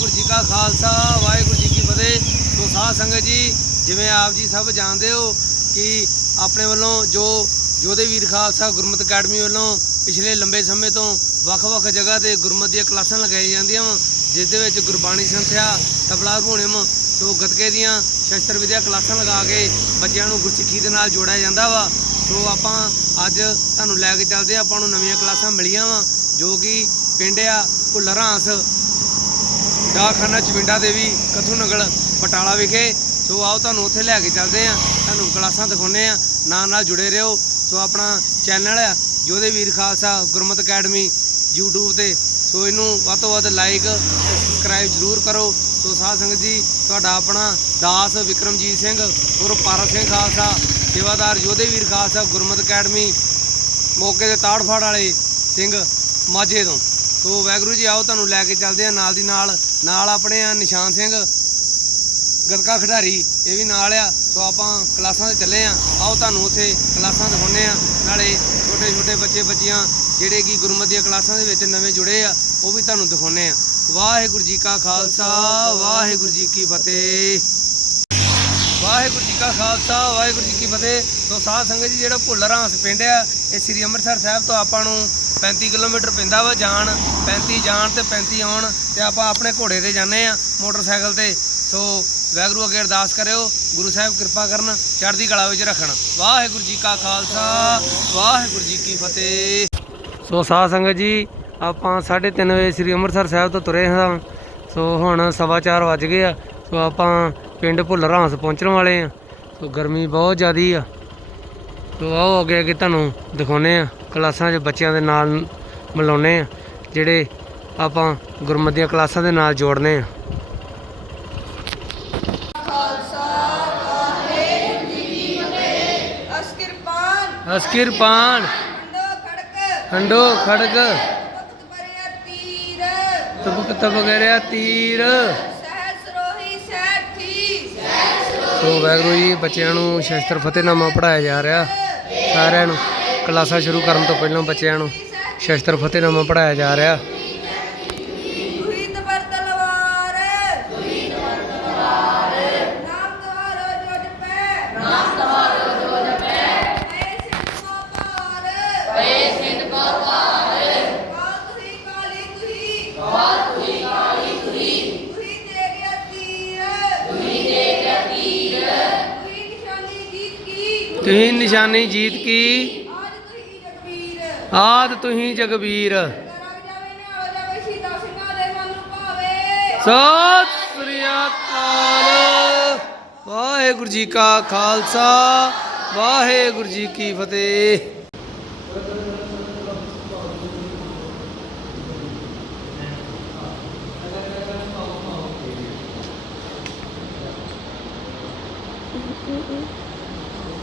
ਵਾਹਿਗੁਰੂ ਜੀ ਕਾ ਖਾਲਸਾ, ਵਾਹਿਗੁਰੂ ਜੀ ਕੀ ਫਤਿਹ। ਸੋ ਸਾਧ ਸੰਗਤ ਜੀ, ਜਿਵੇਂ ਆਪ ਜੀ ਸਭ ਜਾਣਦੇ ਹੋ ਕਿ ਆਪਣੇ ਵੱਲੋਂ ਜੋ ਜੋਧੇ ਵੀਰ ਖਾਲਸਾ ਗੁਰਮਤਿ ਅਕੈਡਮੀ ਵੱਲੋਂ ਪਿਛਲੇ ਲੰਬੇ ਸਮੇਂ ਤੋਂ ਵੱਖ-ਵੱਖ ਜਗ੍ਹਾ ਤੇ ਗੁਰਮਤ ਦੀਆਂ ਕਲਾਸਾਂ ਲਗਾਈਆਂ ਜਾਂਦੀਆਂ ਵਾ, ਜਿਸ ਦੇ ਵਿੱਚ ਗੁਰਬਾਣੀ ਸੰਥਿਆ, ਤਬਲਾ ਹਰਮੋਨੀਅਮ ਸੋ ਗੱਤਕੇ ਦੀਆਂ ਸ਼ਸਤਰ ਵਿਦਿਆ ਕਲਾਸਾਂ ਲਗਾ ਕੇ ਬੱਚਿਆਂ ਨੂੰ ਗੁਰਸਿੱਖੀ ਦੇ ਨਾਲ ਜੋੜਿਆ ਜਾਂਦਾ ਵਾ। ਸੋ ਆਪਾਂ ਅੱਜ ਤੁਹਾਨੂੰ ਲੈ ਕੇ ਚੱਲਦੇ ਹਾਂ, ਆਪਾਂ ਨੂੰ ਨਵੀਆਂ ਕਲਾਸਾਂ ਮਿਲੀਆਂ ਵਾ, ਜੋ ਕਿ ਪਿੰਡ ਆ ਭੁੱਲਰਾਂਸ ਡਾਕਖਾਨਾ ਚਵਿੰਡਾ ਦੇਵੀ, ਕਥੂ ਨਗਲ ਬਟਾਲਾ ਵਿਖੇ। ਸੋ ਆਓ ਤੁਹਾਨੂੰ ਉੱਥੇ ਲੈ ਕੇ ਚੱਲਦੇ ਆ ਤੁਹਾਨੂੰ ਕਲਾਸਾਂ ਦਿਖਾਉਨੇ ਆ ਨਾਲ ਨਾਲ ਜੁੜੇ ਰਹੋ। ਸੋ ਆਪਣਾ ਚੈਨਲ ਆ, ਜੋਧੇ ਵੀਰ ਖਾਲਸਾ ਗੁਰਮਤਿ ਅਕੈਡਮੀ YouTube ਤੇ। ਸੋ ਇਹਨੂੰ ਵੱਧ ਤੋਂ ਵੱਧ ਲਾਈਕ ਸਬਸਕ੍ਰਾਈਬ ਜ਼ਰੂਰ ਕਰੋ। ਸੋ ਸਾਧ ਸੰਗਤ ਜੀ, ਤੁਹਾਡਾ ਆਪਣਾ ਦਾਸ ਵਿਕਰਮਜੀਤ ਸਿੰਘ ਔਰ ਪਾਰਕ ਸਿੰਘ ਖਾਲਸਾ, ਸੇਵਾਦਾਰ ਯੋਧੇ ਵੀਰ ਖਾਲਸਾ ਗੁਰਮਤਿ ਅਕੈਡਮੀ ਮੌਕੇ ਦੇ ਤਾੜਫਾੜ ਵਾਲੇ ਸਿੰਘ ਮਾਝੇ ਤੋਂ। ਸੋ ਵੈਗਰੂ ਜੀ, ਆਓ ਤੁਹਾਨੂੰ ਲੈ ਕੇ ਚੱਲਦੇ ਆ ਨਾਲ ਦੀ ਨਾਲ। ਨਾਲ ਆਪਣੇ ਆ ਨਿਸ਼ਾਨ ਸਿੰਘ, ਗਤਕਾ ਖਿਡਾਰੀ, ਇਹ ਵੀ ਨਾਲ ਆ। ਸੋ ਆਪਾਂ ਕਲਾਸਾਂ ਤੇ ਚੱਲੇ ਆ ਆਓ ਤੁਹਾਨੂੰ ਉੱਥੇ ਕਲਾਸਾਂ ਦਿਖਾਉਨੇ ਆ ਨਾਲੇ ਛੋਟੇ ਛੋਟੇ ਬੱਚੇ ਬੱਚੀਆਂ, ਜਿਹੜੇ ਕਿ ਗੁਰਮਤਿ ਦੀਆਂ ਕਲਾਸਾਂ ਦੇ ਵਿੱਚ ਨਵੇਂ ਜੁੜੇ ਆ, ਉਹ ਵੀ ਤੁਹਾਨੂੰ ਦਿਖਾਉਨੇ ਆ ਵਾਹਿਗੁਰੂ ਜੀ ਕਾ ਖਾਲਸਾ, ਵਾਹਿਗੁਰੂ ਜੀ ਕੀ ਫਤਿਹ। ਵਾਹਿਗੁਰੂ ਜੀ ਕਾ ਖਾਲਸਾ, ਵਾਹਿਗੁਰੂ ਜੀ ਕੀ ਫਤਿਹ। ਸੋ ਸਾਧ ਸੰਗਤ ਜੀ, ਜਿਹੜਾ ਭੁੱਲਰਾਂਸ ਪਿੰਡ ਆ, ਇਹ ਸ੍ਰੀ ਅੰਮ੍ਰਿਤਸਰ ਸਾਹਿਬ ਤੋਂ ਆਪਾਂ ਨੂੰ 35 ਕਿਲੋਮੀਟਰ ਪੈਂਦਾ ਵਾ ਜਾਣ 35 ਜਾਣ ਤੇ 35 ਆਉਣ ਤੇ ਆਪਾਂ ਆਪਣੇ ਘੋੜੇ ਤੇ ਜਾਂਦੇ ਆ ਮੋਟਰਸਾਈਕਲ ਤੇ। ਸੋ ਵਾਹਿਗੁਰੂ ਅੱਗੇ ਅਰਦਾਸ ਕਰਿਓ, ਗੁਰੂ ਸਾਹਿਬ ਕਿਰਪਾ ਕਰਨ, ਚੜ੍ਹਦੀ ਕਲਾ ਵਿੱਚ ਰੱਖਣ। ਵਾਹਿਗੁਰੂ ਜੀ ਕਾ ਖਾਲਸਾ, ਵਾਹਿਗੁਰੂ ਜੀ ਕੀ ਫਤਿਹ। ਸੋ ਸਾਧ ਸੰਗਤ ਜੀ, ਆਪਾਂ 3:30 ਵਜੇ ਸ੍ਰੀ ਅੰਮ੍ਰਿਤਸਰ ਸਾਹਿਬ ਤੋਂ ਤੁਰੇ ਹਾਂ। ਸੋ ਹੁਣ ਸਵਾ ਚਾਰ ਵੱਜ ਗਏ ਆ। ਸੋ ਆਪਾਂ ਪਿੰਡ ਭੁੱਲਰਾਂਸ ਪਹੁੰਚਣ ਵਾਲੇ ਆ। ਸੋ ਗਰਮੀ ਬਹੁਤ ਜ਼ਿਆਦੀ ਆ। ਸੋ ਆਓ ਅੱਗੇ ਅੱਗੇ ਤੁਹਾਨੂੰ ਦਿਖਾਉਨੇ ਆ। ਕਲਾਸਾਂ 'ਚ ਬੱਚਿਆਂ ਦੇ ਨਾਲ ਮਿਲਾਉਨੇ ਆ ਜਿਹੜੇ ਆਪਾਂ ਗੁਰਮਤਿ ਦੀਆਂ ਕਲਾਸਾਂ ਦੇ ਨਾਲ ਜੋੜਨੇ ਆ। ਅਸਕਿਰਪਾਨ ਹੰਡੋ ਖੜਕ। ਤਬਕ ਤਬਕ ਰਿਆ ਤੀਰ। ਸੋ ਵਾਹਿਗੁਰੂ ਜੀ, ਬੱਚਿਆਂ ਨੂੰ ਸ਼ਸਤਰ ਫਤਿਹਨਾਮਾ ਪੜਾਇਆ ਜਾ ਰਿਹਾ। ਸਾਰਿਆਂ ਨੂੰ ਕਲਾਸਾਂ ਸ਼ੁਰੂ ਕਰਨ ਤੋਂ ਪਹਿਲਾਂ ਬੱਚਿਆਂ ਨੂੰ ਸ਼ਸਤਰ ਫਤਿਹਨਾਮਾ ਪੜਾਇਆ ਜਾ ਰਿਹਾ। ਤੁਸੀਂ ਨਿਸ਼ਾਨੀ ਜੀਤ ਕੀ? ਆਜ ਆਦ ਤੁਸੀਂ ਜਗਬੀਰ। ਕਰਗ ਸਤਿ ਸ੍ਰੀ ਅਕਾਲ। ਵਾਹਿਗੁਰੂ ਜੀ ਕਾ ਖਾਲਸਾ, ਵਾਹਿਗੁਰੂ ਜੀ ਕੀ ਫਤਿਹ।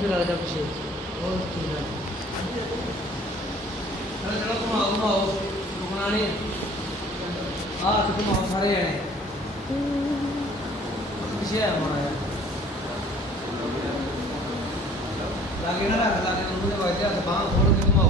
ਬਹੁਤ ਲੱਗਦਾ ਪਿਛੇ ਬਹੁਤ ਠੀਕ ਹੈ ਚਲੋ ਘੁਮਾਓ ਘੁਮਾਓ। ਰੁਕਣਾ ਨਹੀਂ। ਆ ਤੇ ਘੁਮਾਓ, ਸਾਰੇ ਜਾਣੇ। ਪਿਛੇ ਆ ਮਾਇਆ ਲਾਗੇ ਨਾ ਰੱਖ, ਲਾਗੇ। ਉਹਨੂੰ ਦੇ ਵਾਜਿਆ ਤੇ ਬਾਹਾਂ ਖੋਲ ਕੇ ਘੁਮਾਓ।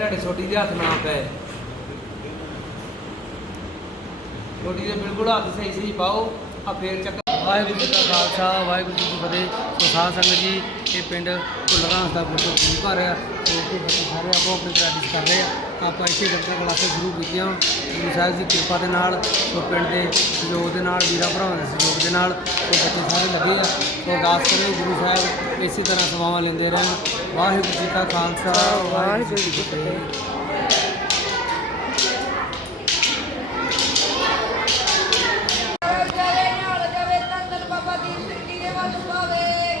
ਤੁਹਾਡੇ ਛੋਟੀ ਦੇ ਹੱਥ ਨਾ ਪਏ ਛੋਟੀ ਦੇ ਬਿਲਕੁਲ ਹੱਥ ਸਹੀ ਸਹੀ ਪਾਓ, ਆ ਫੇਰ ਚੱਕ ਵਾਹਿਗੁਰੂ ਜੀ ਕਾ ਖਾਲਸਾ, ਵਾਹਿਗੁਰੂ ਜੀ ਕੀ ਫਤਿਹ। ਸੋ ਸਾਧ ਸੰਗਤ ਜੀ, ਇਹ ਪਿੰਡ ਭੁੱਲਰਾਂ ਦਾ ਗੁਰਦੁਆਰਾ ਗੁਰੂ ਘਰ ਆ। ਤੇ ਇੱਥੇ ਬੱਚੇ ਸਾਰੇ ਆਪੋ ਆਪਣੀ ਪ੍ਰੈਕਟਿਸ ਕਰ ਰਹੇ ਆ। ਆਪਾਂ ਇੱਥੇ ਗਤਕਾ ਕਲਾਸਾਂ ਸ਼ੁਰੂ ਕੀਤੀਆਂ ਗੁਰੂ ਸਾਹਿਬ ਦੀ ਕਿਰਪਾ ਦੇ ਨਾਲ, ਸੋ ਪਿੰਡ ਦੇ ਸਹਿਯੋਗ ਦੇ ਨਾਲ, ਵੀਰਾਂ ਭਰਾਵਾਂ ਦੇ ਸਹਿਯੋਗ ਦੇ ਨਾਲ ਸੋ ਬੱਚੇ ਸਾਰੇ ਲੱਗੇ ਆ। ਸੋ ਅਰਦਾਸ ਕਰਿਓ ਗੁਰੂ ਸਾਹਿਬ ਇਸੇ ਤਰ੍ਹਾਂ ਸੇਵਾਵਾਂ ਲੈਂਦੇ ਰਹਿਣ। ਵਾਹਿਗੁਰੂ ਜੀ ਕਾ ਖਾਲਸਾ, ਵਾਹਿਗੁਰੂ ਜੀ ਕੀ ਫਤਿਹ ਜਾਵੇ ਨਾਲ ਜਾਵੇ ਤੰਦਨ ਬਾਬਾ ਦੀਪ ਸਿੰਘ ਜੀ ਦੇ ਵੱਲ ਪਾਵੇ